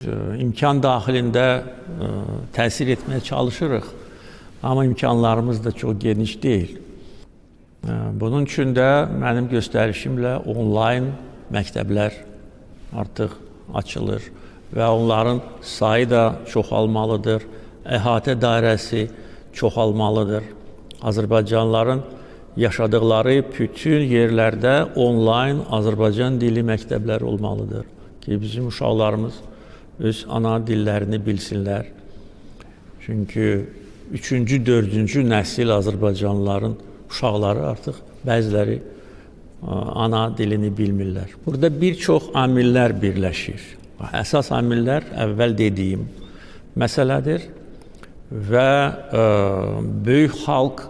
İmkan daxilində təsir etmeye çalışırıq. Amma imkanlarımız da çox geniş deyil. Bunun üçün də mənim göstərişimlə onlayn məktəblər artıq açılır və onların sayı da çoxalmalıdır, əhatə dairəsi çoxalmalıdır. Azərbaycanlıların yaşadıkları bütün yerlərdə onlayn Azərbaycan dili məktəblər olmalıdır ki, bizim uşaqlarımız öz ana dillərini bilsinlər. Çünki 3-cü, 4-cü nəsil Azərbaycanlıların uşaqları artıq bəziləri ana dilini bilmirlər. Burada bir çox amillər birləşir. Əsas amillər əvvəl dediyim məsələdir və böyük xalq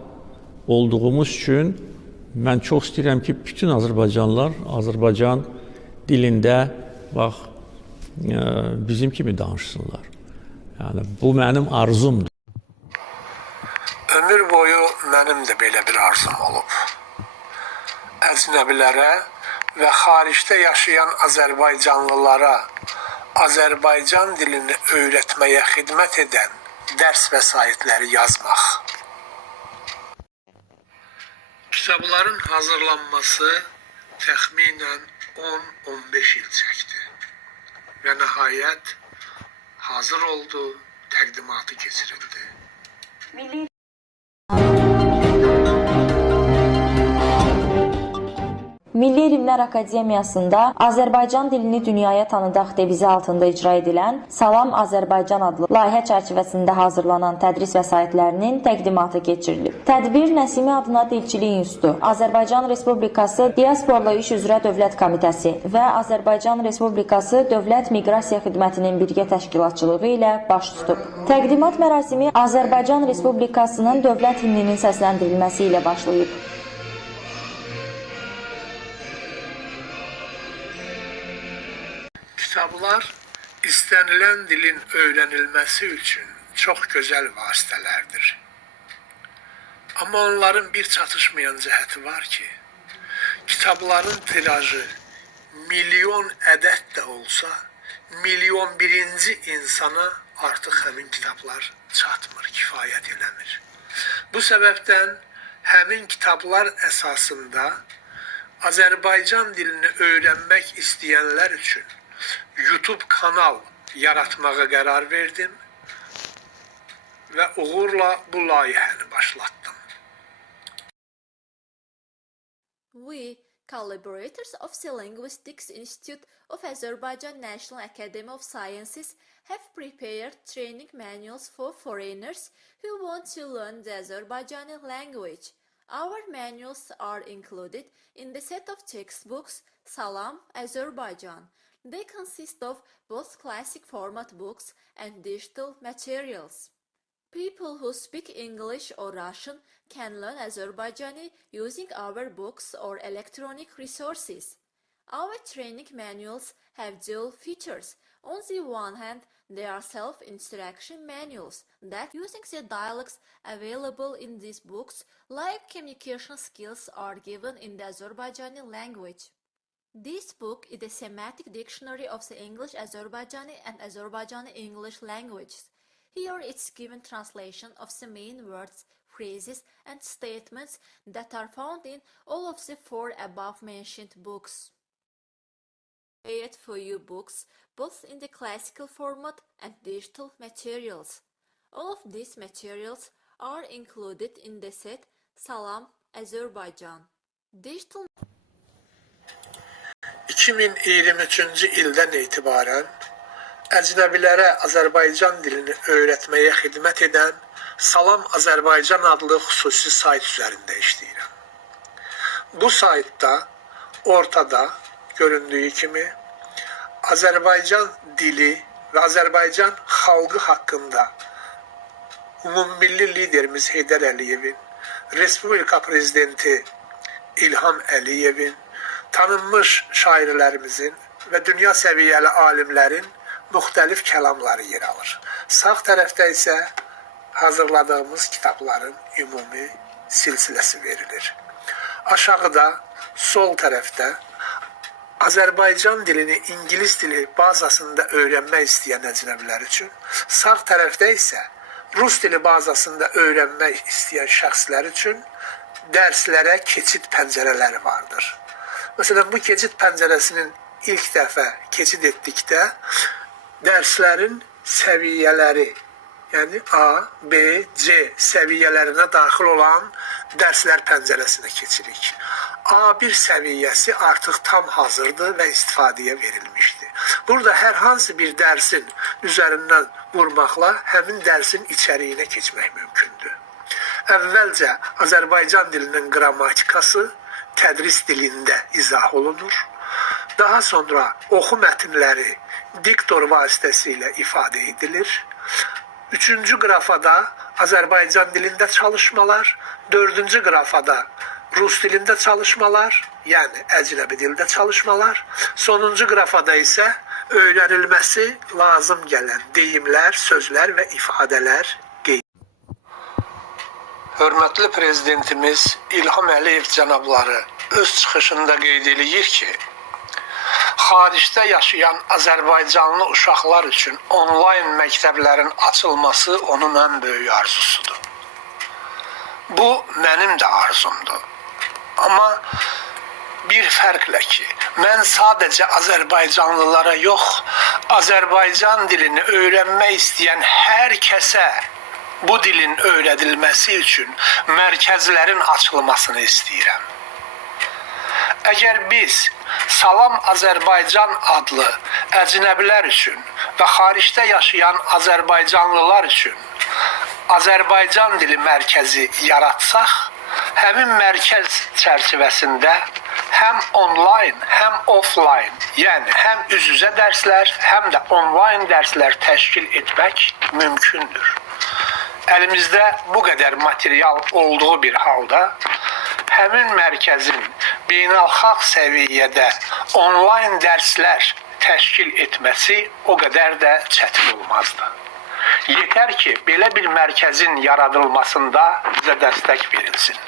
olduğumuz üçün mən çox istəyirəm ki, bütün Azərbaycanlılar Azərbaycan dilində bizim kimi danışsınlar. Yəni, bu mənim arzumdur. Ömür boyu mənim də belə bir arzum olub. Əcnəbilərə və xaricdə yaşayan Azərbaycanlılara Azərbaycan dilini öyrətməyə xidmət edən dərs vəsaitləri yazmaq. Kitabların hazırlanması təxminən 10-15 il çəkdi. Və nəhayət hazır oldu, təqdimatı keçirildi. Milli Elmlər Akademiyasında Azərbaycan dilini dünyaya tanıdaq devizi altında icra edilən Salam Azərbaycan adlı layihə çərçivəsində hazırlanan tədris vəsaitlərinin təqdimatı keçirilib. Tədbir Nəsimi adına Dilçilik İnstitutu, Azərbaycan Respublikası Diasporla İş üzrə Dövlət Komitəsi və Azərbaycan Respublikası Dövlət Miqrasiya Xidmətinin birgə təşkilatçılığı ilə baş tutub. Təqdimat mərasimi Azərbaycan Respublikasının dövlət himninin səsləndirilməsi ilə başlayıb. Kitablar istənilən dilin öyrənilməsi üçün çox gözəl vasitələrdir. Amma onların bir çatışmayan cəhəti var ki, kitabların tirajı milyon ədəd də olsa, milyon birinci insana artıq həmin kitablar çatmır, kifayət eləmir. Bu səbəbdən həmin kitablar əsasında Azərbaycan dilini öyrənmək istəyənlər üçün YouTube kanal yaratmağa qərar verdim və uğurla bu layihəni başlatdım. We, collaborators of the Linguistics Institute of Azerbaijan National Academy of Sciences, have prepared training manuals for foreigners who want to learn the Azerbaijani language. Our manuals are included in the set of textbooks Salam Azerbaijan. They consist of both classic format books and digital materials. People who speak English or Russian can learn Azerbaijani using our books or electronic resources. Our training manuals have dual features. On the one hand, they are self-instruction manuals that, using the dialogues available in these books, live communication skills are given in the Azerbaijani language. This book is a thematic dictionary of the English Azerbaijani and Azerbaijani English languages. Here it's given translation of the main words, phrases and statements that are found in all of the four above mentioned books. Create for you books both in the classical format and digital materials. All of these materials are included in the set Salam Azerbaijan. Digital 2023-cü ildən etibarən əcnəbilərə Azərbaycan dilini öyrətməyə xidmət edən Salam Azərbaycan adlı xüsusi sayt üzərində işləyirəm. Bu saytda ortada göründüyü kimi Azərbaycan dili və Azərbaycan xalqı haqqında ümummilli liderimiz Heydər Əliyevin, Respublika Prezidenti İlham Əliyevin, tanınmış şairlərimizin və dünya səviyyəli alimlərin müxtəlif kəlamları yer alır. Sağ tərəfdə isə hazırladığımız kitabların ümumi silsiləsi verilir. Aşağıda, sol tərəfdə Azərbaycan dilini İngilis dili bazasında öyrənmək istəyən əcnəbilər üçün, sağ tərəfdə isə Rus dili bazasında öyrənmək istəyən şəxslər üçün dərslərə keçid pəncərələri vardır. Məsələn, bu keçid pəncərəsinin ilk dəfə keçid etdikdə dərslərin səviyyələri, yəni A, B, C səviyyələrinə daxil olan dərslər pəncərəsinə keçirik. A1 səviyyəsi artıq tam hazırdır və istifadəyə verilmişdir. Burada hər hansı bir dərsin üzərindən vurmaqla həmin dərsin içəriyinə keçmək mümkündür. Əvvəlcə Azərbaycan dilinin qrammatikası tədris dilində izah olunur. Daha sonra oxu mətnləri diktor vasitəsilə ifadə edilir. Üçüncü qrafada Azərbaycan dilində çalışmalar, dördüncü qrafada Rus dilində çalışmalar, yəni əcnəbi dildə çalışmalar, sonuncu qrafada isə öyrənilməsi lazım gələn deyimlər, sözlər və ifadələr qeyd. Hörmətli prezidentimiz İlham Əliyev cənabları öz çıxışında qeyd edir ki, xaricdə yaşayan Azərbaycanlı uşaqlar üçün onlayn məktəblərin açılması onun ən böyük arzusudur. Bu mənim də arzumdur. Amma bir fərqlə ki, mən sadəcə Azərbaycanlılara yox, Azərbaycan dilini öyrənmək istəyən hər kəsə bu dilin öyrədilməsi üçün mərkəzlərin açılmasını istəyirəm. Əgər biz Salam Azərbaycan adlı əcnəbilər üçün və xaricdə yaşayan Azərbaycanlılar üçün Azərbaycan dili mərkəzi yaratsaq, həmin mərkəz çərçivəsində həm onlayn, həm offlayn, yəni həm üz-üzə dərslər, həm də onlayn dərslər təşkil etmək mümkündür. Əlimizdə bu qədər material olduğu bir halda, həmin mərkəzin beynəlxalq səviyyədə onlayn dərslər təşkil etməsi o qədər də çətin olmazdı. Yetər ki, belə bir mərkəzin yaradılmasında bizə dəstək verilsin.